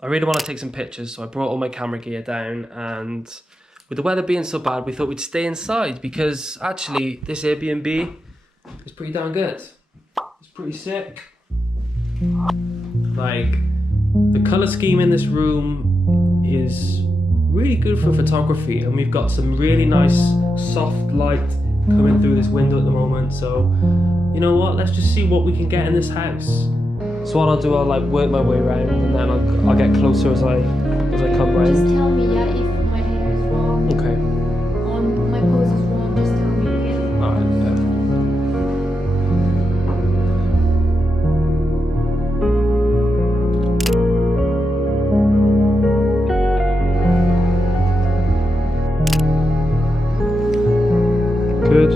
I really want to take some pictures, so I brought all my camera gear down, and with the weather being so bad, we thought we'd stay inside because actually this Airbnb is pretty darn good. It's pretty sick. Like, the colour scheme in this room is really good for photography, and we've got some really nice soft light coming through this window at the moment, so you know what, let's just see what we can get in this house. So what I'll do, I'll like work my way around, and then I'll get closer as I come round. Just tell me, yeah, if my hair is wrong. Okay. My pose is wrong, just tell me, okay? Alright, yeah. Good.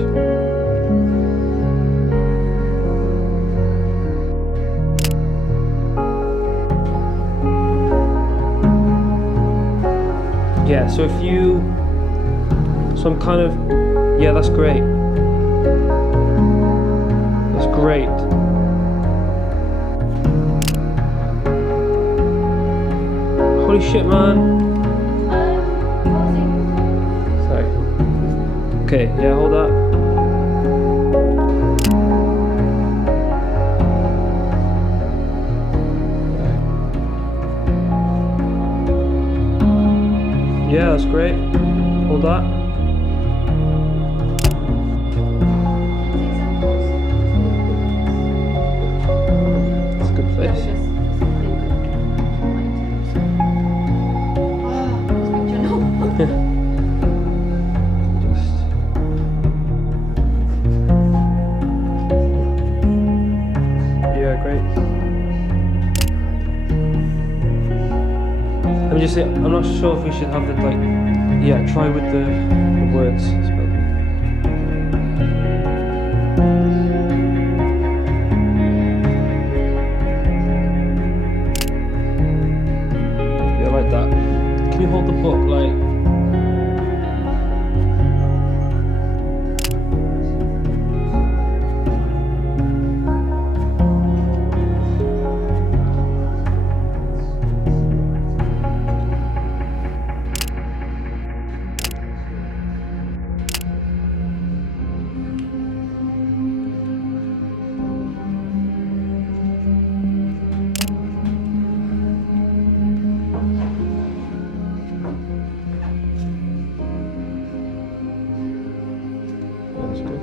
Yeah, so I'm kind of, yeah, that's great. That's great. Holy shit, man. Sorry. Okay, yeah, hold that. Yeah, that's great. Hold that. It's a good place. Yeah, great. Let me just say, I'm not sure if we should have the like. Yeah, try with the words. Yeah, like that. Can you hold the book like? That's good.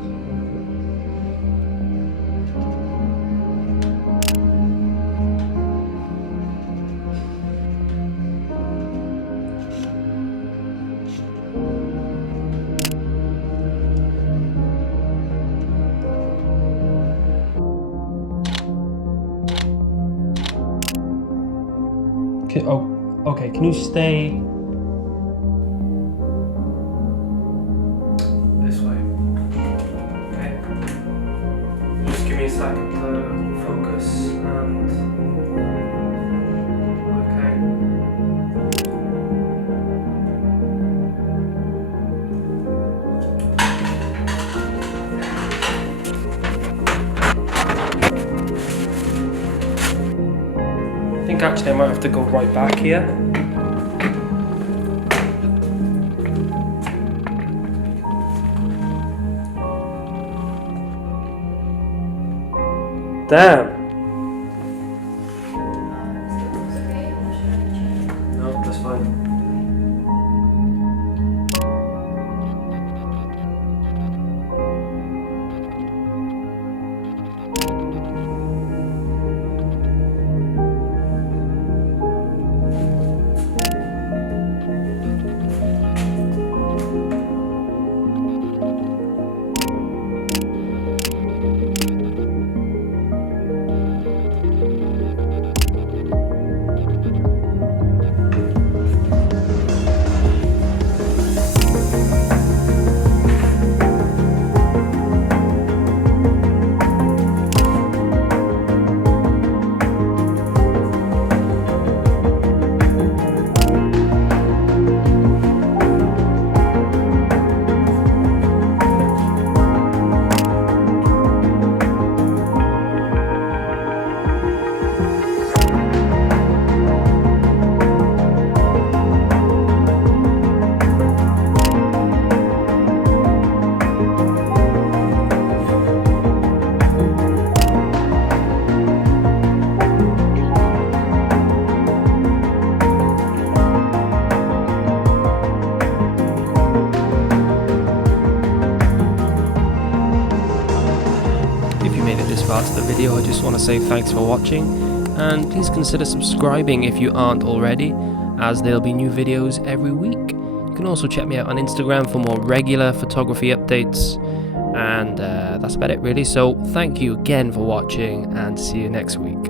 Okay, oh, okay, can you stay this way? Okay. Just give me a second to focus and... Okay. I think actually I might have to go right back here. Damn. No, that's fine. video, I just want to say thanks for watching, and please consider subscribing if you aren't already, as there'll be new videos every week. You can also check me out on Instagram for more regular photography updates, and that's about it really. So thank you again for watching, and see you next week.